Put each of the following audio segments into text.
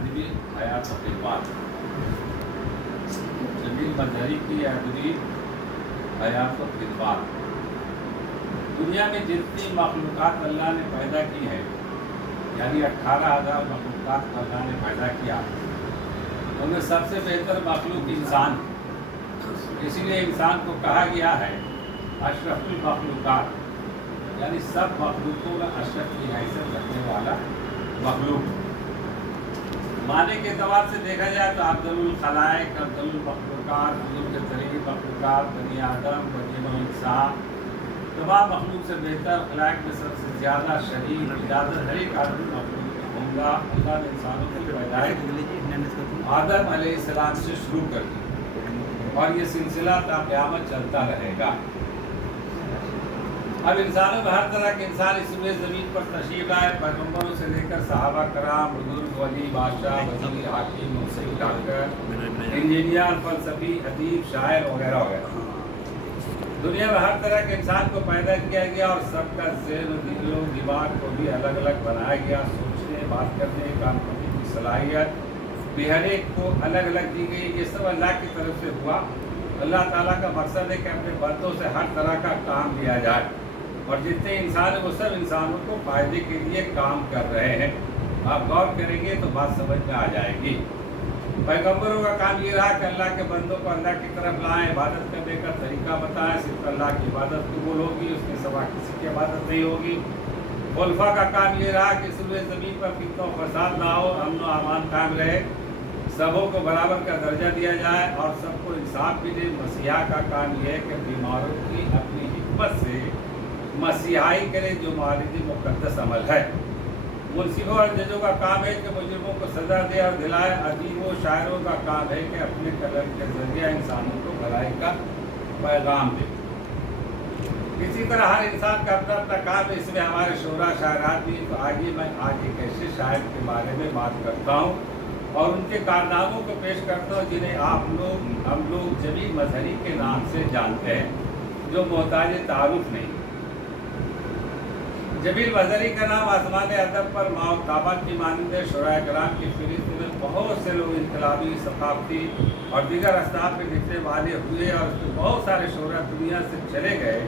ادبی حیات و خدمات، جمیل مظہری کی ادبی حیات و خدمات۔ دنیا میں جتنی مخلوقات اللہ نے پیدا کی ہے، یعنی 18,000 مخلوقات اللہ نے پیدا کیا، ان میں سب سے بہتر مخلوق انسان ہے۔ اسی لیے انسان کو کہا گیا ہے اشرف المخلوقات، یعنی سب مخلوقوں میں اشرف کی حیثیت رکھنے والا مخلوق۔ معنی کے اعتبار سے دیکھا جائے تو افضل الخلائق، افضل المخلوقات، بزرگ ترین مخلوقات، بنی آدم، بنی نوح انسان، تمام مخلوق سے بہتر، خلائق میں سب سے زیادہ شریف اجازت ہر ایک آدمی مخلوق ہوں گا۔ اللہ نے انسانوں کی پیدائش آدم علیہ السلام سے شروع کر دی اور یہ سلسلہ تا قیامت چلتا رہے گا۔ اب انسانوں میں ہر طرح کے انسان اس میں زمین پر تشریف لائے، پیغمبروں سے لے کر صحابہ کرام، بزرگ، ولی، بادشاہ، وزیر، حاکم، مفسر، ڈاکٹر، انجینئر، فلسفی، ادیب، شاعر وغیرہ وغیرہ۔ دنیا میں ہر طرح کے انسان کو پیدا کیا گیا اور سب کا ذہن و دل و دماغ کو بھی الگ الگ بنایا گیا۔ سوچنے، بات کرنے، کام کرنے کی صلاحیت بھی ہر ایک کو الگ الگ دی گئی۔ یہ سب اللہ کی طرف سے ہوا۔ اللہ تعالیٰ کا مقصد ہے کہ اپنے بندوں سے ہر طرح کا کام لیا جائے، اور جتنے انسان ہیں وہ سب انسانوں کو فائدے کے لیے کام کر رہے ہیں۔ آپ غور کریں گے تو بات سمجھ میں آ جائے گی۔ پیغمبروں کا کام یہ رہا کہ اللہ کے بندوں کو اللہ کی طرف لائیں، عبادت کرنے کا طریقہ بتائیں، صرف اللہ کی عبادت قبول ہوگی، اس کے سوا کسی کی عبادت نہیں ہوگی۔ خلفاء کا کام یہ رہا کہ سورہ زمین پر فتنہ و فساد نہ ہو، امن و امان قائم رہے، سبوں کو برابر کا درجہ دیا جائے اور سب کو انصاف ملے۔ مسیحا کا کام یہ ہے کہ بیماروں کی اپنی حکمت سے مسیحائی کرے، جو معالجی مقدس عمل ہے۔ منصفوں اور ججوں کا کام ہے کہ مجرموں کو سزا دے اور دلائے۔ ادیبوں شاعروں کا کام ہے کہ اپنے کلام کے ذریعہ انسانوں کو بھلائی کا پیغام دے۔ اسی طرح ہر انسان کا اپنا اپنا کام ہے۔ اس میں ہمارے شعراء شاعرات بھی، تو آگے میں ایک ایسے شاعر کے بارے میں بات کرتا ہوں اور ان کے کارناموں کو پیش کرتا ہوں جنہیں ہم لوگ جمیل مظہری کے نام سے جانتے ہیں، جو محتاج تعارف نہیں۔ جمیل مظہری کا نام آسمان ادب پر ماؤ طابق کی مانند شعراء کرام کی فہرست میں بہت سے لوگ انقلابی، ثقافتی اور دیگر اسباب پہ لکھنے والے ہوئے، اور اس میں بہت سارے شعراء دنیا سے چلے گئے،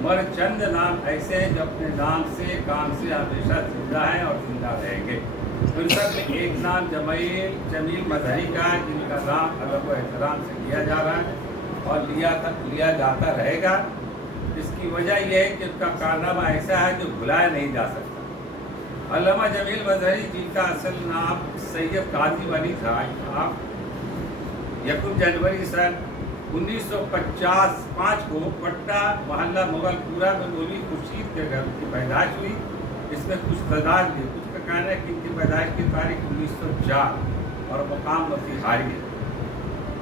مگر چند نام ایسے ہیں جو اپنے نام سے، کام سے ہمیشہ زندہ ہیں اور زندہ رہیں گے۔ ان سب میں ایک نام جمیل مظہری کا ہے، جن کا نام ادب و احترام سے لیا جا رہا ہے اور لیا جاتا رہے گا۔ اس کی وجہ یہ ہے کہ اس کا کارنامہ ایسا ہے جو بھلایا نہیں جا سکتا۔ علامہ جمیل مظہری، جن کا اصل نام سید قاضی ولی تھا، آپ 1 جنوری سن 1955 کو پٹنہ محلہ مغل پورہ میں مولوی خورشید کے گھر کی پیدائش ہوئی۔ اس میں کچھ تعداد بھی، کچھ کا کہنا ہے کہ ان کی پیدائش کی تاریخ 1904 اور مقام موتیہاری ہے۔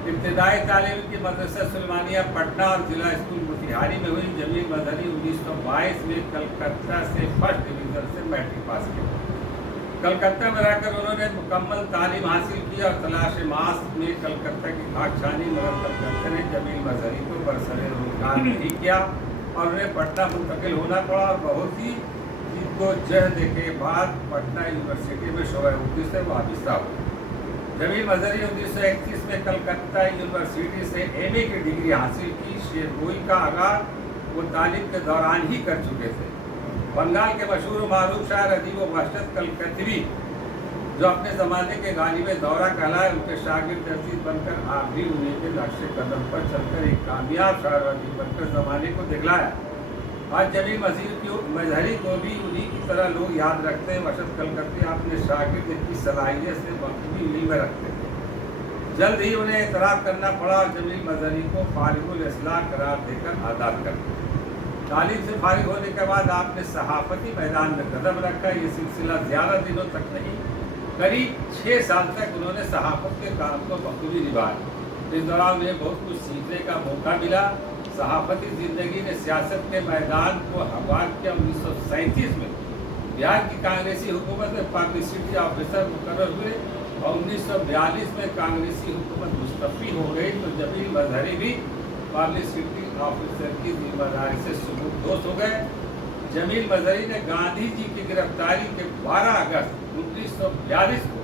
ابتدائی تعلیم کی مدرسہ سلیمانیہ پٹنہ اور ضلع اسکول موتیہاری میں ہوئی۔ جمیل مظہری 1922 میں کلکتہ سے فرسٹ ڈویژن سے میٹرک پاس کیا۔ کلکتہ میں رہ کر انہوں نے مکمل تعلیم حاصل کی اور تلاش معاش میں کلکتہ کی خاک چھانی، مگر کلکتہ نے جمیل مظہری کو برسر روزگار نہیں کیا اور انہیں پٹنہ منتقل ہونا پڑا، اور بہت ہی جد و جہد کے بعد پٹنہ یونیورسٹی میں شعبہ اردو سے وابستہ ہوئے۔ جمیل مظہری 1931 میں کلکتہ یونیورسٹی سے ایم اے کی ڈگری حاصل کی۔ شعر گوئی کا آغاز وہ تعلیم کے دوران ہی کر چکے تھے۔ بنگال کے مشہور و معروف شاعر، ادیب و وحشت کلکتوی، جو اپنے زمانے کے غالب دورہ کہلائے، ان کے شاگرد عزیز بن کر آپ بھی انہیں کے نقش قدم پر چل کر ایک کامیاب شاعر و ادیب بن کر زمانے کو دکھلایا۔ آج جمیل مظہری کو بھی انہی کی طرح لوگ یاد رکھتے ہیں۔ وحشت کلکتوی اپنے شاگرد کی صلاحیت سے بخوبی علم میں رکھتے تھے۔ جلد ہی انہیں اعتراف کرنا پڑا اور جمیل مظہری کو فارغ الاصلاح قرار دے کر آزاد کر دیا۔ تعلیم سے فارغ ہونے کے بعد آپ نے صحافتی میدان میں قدم رکھا۔ یہ سلسلہ زیادہ دنوں تک نہیں، قریب 6 سال تک انہوں نے صحافت کے کام کو بخوبی نبھایا۔ اس دوران انہیں بہت کچھ سیکھنے کا موقع ملا۔ صحافتی زندگی نے سیاست کے میدان کو ہموار کیا۔ 1937 میں بہار کی کانگریسی حکومت میں پبلسٹی آفیسر مقرر ہوئے اور 1942 میں کانگریسی حکومت مستعفی ہو گئی تو جمیل مظہری بھی پبلسٹی آفیسر کی ذمہ داری سے سبکدوش ہو گئے۔ جمیل مظہری نے گاندھی جی کی گرفتاری کے 12 اگست 1942 کو